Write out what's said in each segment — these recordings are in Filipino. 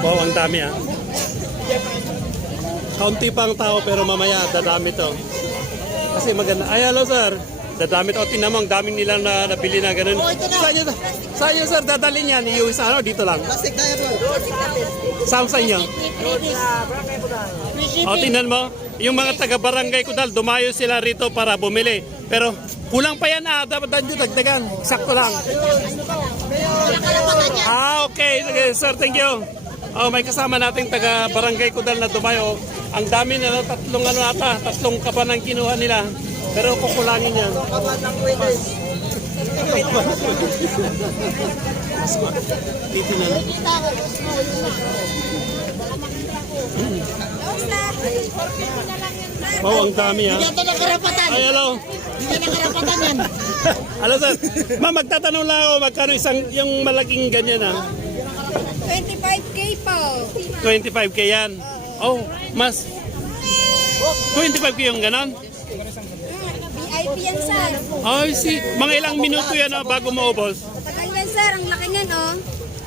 Wow, ang dami ah. Kaunti pang tao pero mamaya dadami to. Kasi maganda. Ay, hello sir. Dadami to. Tingnan mo, ang daming nilang nabili na ganun. Saan nyo sir dadalhin yan? Iuwi sa ano? Dito lang. Plastic tayo po. Saan sa inyo? O, tingnan mo. Yung mga taga-barangay Kudal, dumayo sila rito para bumili. Pero kulang pa yan ah. Dapat dagdagan. Sakto lang. Ah, okay. Okay, sir, thank you. Oh, may kasama nating taga-barangay Kudal na dumayo. Ang dami na tatlong ano ata, tatlong kaban ang kinuha nila. Pero kukulangin yan. Dito na. Oh, ang dami ha. Hindi ito na karapatan. Ay, hello. Hindi na karapatan yan. Hello sir. Ma'am, magtatanong lang ako magkano isang yung malaking ganyan ha. 25K po. 25K yan. Oh, mas 25K yung ganon. VIP yan, sir. Ay, si mga ilang minuto yan ha, bago maubos. Tagal yan, sir. Ang laki niyan, oh.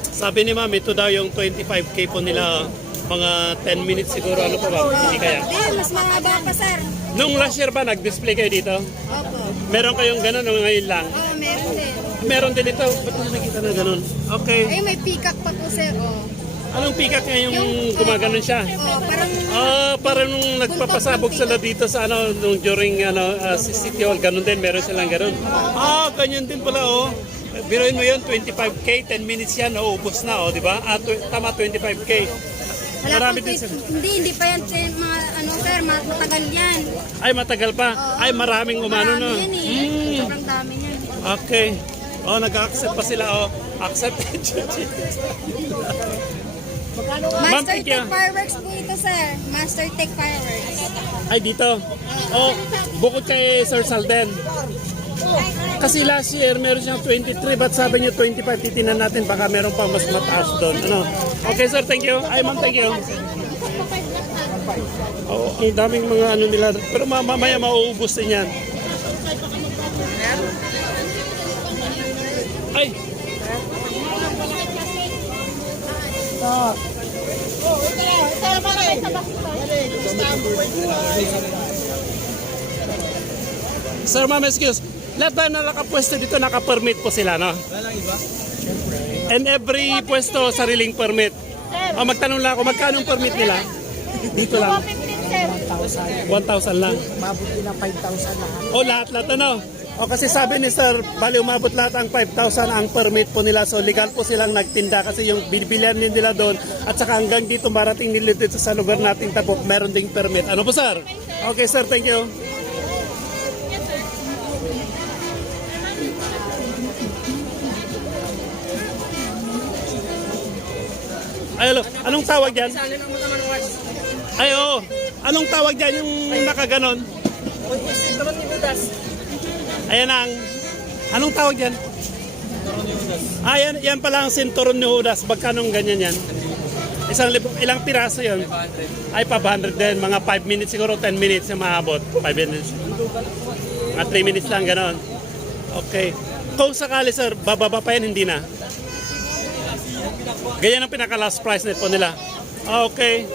Sabi ni ma'am, ito daw yung 25K po nila. Mga 10 minutes siguro, ano pa ba? Hindi kaya. Hindi, mas mahaba pa, sir. Nung last year ba, nag-display kayo dito? Opo. Meron kayong ganon o ngayon lang? Oo, meron din. Meron din ito. Ba't mo nakita na ganon? Okay. Ay, may peacock pa po, sir, oh. Anong peacock nga yung gumaganon siya? Oh, parang Parang nung nagpapasabog sila dito sa ano, nung during si City Hall, ganun din, meron silang ganun. Ganyan din pala, oh. Biruin mo yun, 25K, 10 minutes yan, ubos na, di ba? Tama, 25K. wala Marami pang din sila. hindi pa yan, mga, ano, sir, matagal yan. Ay, matagal pa. Ay, maraming umano, no? Marami yan, eh. Sobrang dami niyan. Okay. Oh, nag-accept pa sila, oh. Accept. Ma'am, Master thank you. Tech Fireworks po ito, sir. Master Tech Fireworks. Ay, dito. Oh, bukod kay Sir Salden. Kasi last year, meron siyang 23, but sabi niyo 25, titinan natin, baka meron pa mas mataas doon. Ano? Okay, sir, thank you. Ay, ma'am, thank you. Oh, ang daming mga ano nila. Pero mamaya mauubos din yan. Ay! Sir, ma'am, excuse. Lahat ba na nakapwesto dito, naka-permit po sila, no? Walang iba? And every pwesto, sariling permit. Magtanong lang ako, magkano ang permit nila? Dito lang. 1,000 lang. Mabot din ng 5,000 lahat. Lahat, ano? Kasi sabi ni Sir, bali umabot lahat ang 5,000 ang permit po nila. So legal po silang nagtinda kasi yung bibilihan din nila doon. At saka hanggang dito marating nila dito sa lugar nating Tabok, meron ding permit. Ano po, sir? Okay, sir, thank you. Ay, hello. Anong tawag dyan? Ay, oo. Anong tawag dyan yung nakaganon? Ayan ang... Anong tawag dyan? Yan pala ang sinturon ni Judas. Magkanong ganyan yan? Ilang piraso yun? Ay, 500 din. Mga 5 minutes siguro, 10 minutes yung maabot. 5 minutes. Mga 3 minutes lang, ganon. Okay. Kung sakali, sir, bababa pa yan, hindi na. Ganyan ang pinaka-last price net po nila. Okay.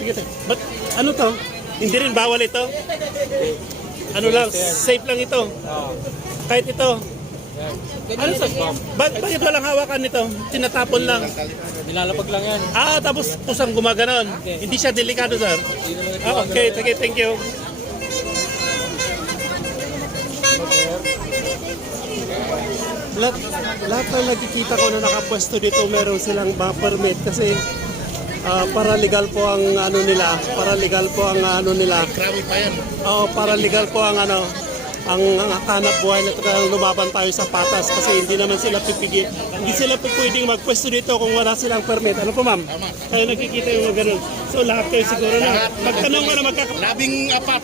Sige, but ano to? Hindi rin bawal ito? Ano lang, safe lang ito. Kahit ito. Ano sa? Bakit walang hawakan nito? Tinatapon lang. Nilalapag lang yan. Tapos pusang gumaganon. Hindi siya delikado, sir. Okay, thank you. Lahat ng nakikita ko na nakapwesto dito meron silang permit kasi para legal po ang ano nila, para legal po ang ano nila. Krami pa yan. Para legal po ang ano, ang hanap buhay na talagang lumaban tayo sa patas kasi hindi naman sila pipigil. Hindi sila pwedeng magpwesto dito kung wala silang permit. Ano po, ma'am? Kayo nakikita yung ganun. So lahat kayo siguro na magtanong ano Labing-apat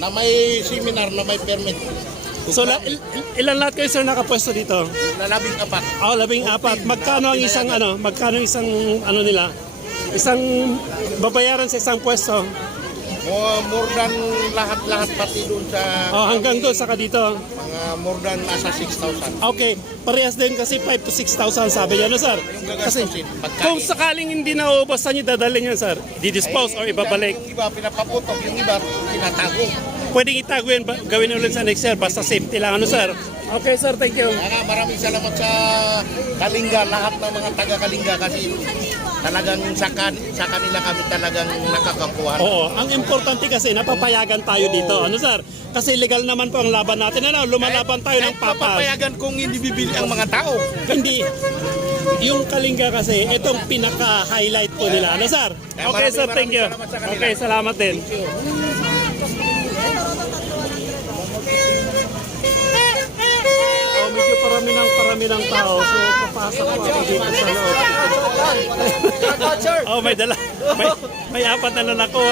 na may seminar na may permit. So ilan lahat kayo sir nakapwesto dito? Labing-apat. 14. Magkano ang isang ano? Magkano isang ano nila? Isang babayaran sa isang pwesto? More than lahat-lahat pati doon sa Oh, hanggang doon, saka dito. mga more than nasa 6,000. Okay, parehas din kasi 5 to 6,000 sabi niya, no, sir? Kasi gagastusin, pagkain. kung sakaling hindi nauubos, saan niyo dadalhin yan, sir? Di-dispose or ibabalik? Yung iba pinapaputok, yung iba tinatago. Pwedeng itago yan, gawin ulit sa next year, basta safety lang, ano, sir? Okay, sir, thank you. Kaya nga, maraming salamat sa Kalinga, lahat ng mga taga Kalinga kasi talagang sa kanila kami talagang nakakakuha. Oo, ang importante kasi napapayagan tayo dito, ano, sir? Kasi legal naman po ang laban natin, ano? Lumalaban tayo ng papas. Papayagan kung hindi bibili ang mga tao. Hindi. Yung Kalinga kasi, itong pinaka-highlight po nila, ano, sir? Okay, sir, thank you. Salamat sa kanila. Okay, salamat din. Oh, medyo parami ng tao. So, papasok ako dito sa loob. Oh, may dala. May apat na lang ako.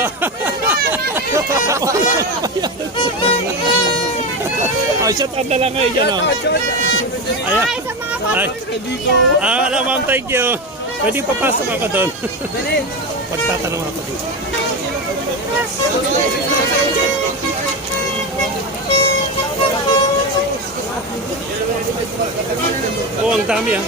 Oh, shout out na lang ngayon dyan, oh. Ayan. Ay. Alam, ma'am, thank you. Pwede papasok ako doon. Pagtatanong ako dito. Oh, ang dami, ah.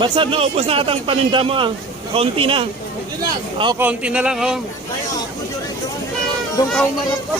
Ba't sir, naubos na atang paninda mo, ah? Kaunti na. Oo, kaunti na lang, oh. Doon ka umarap ko.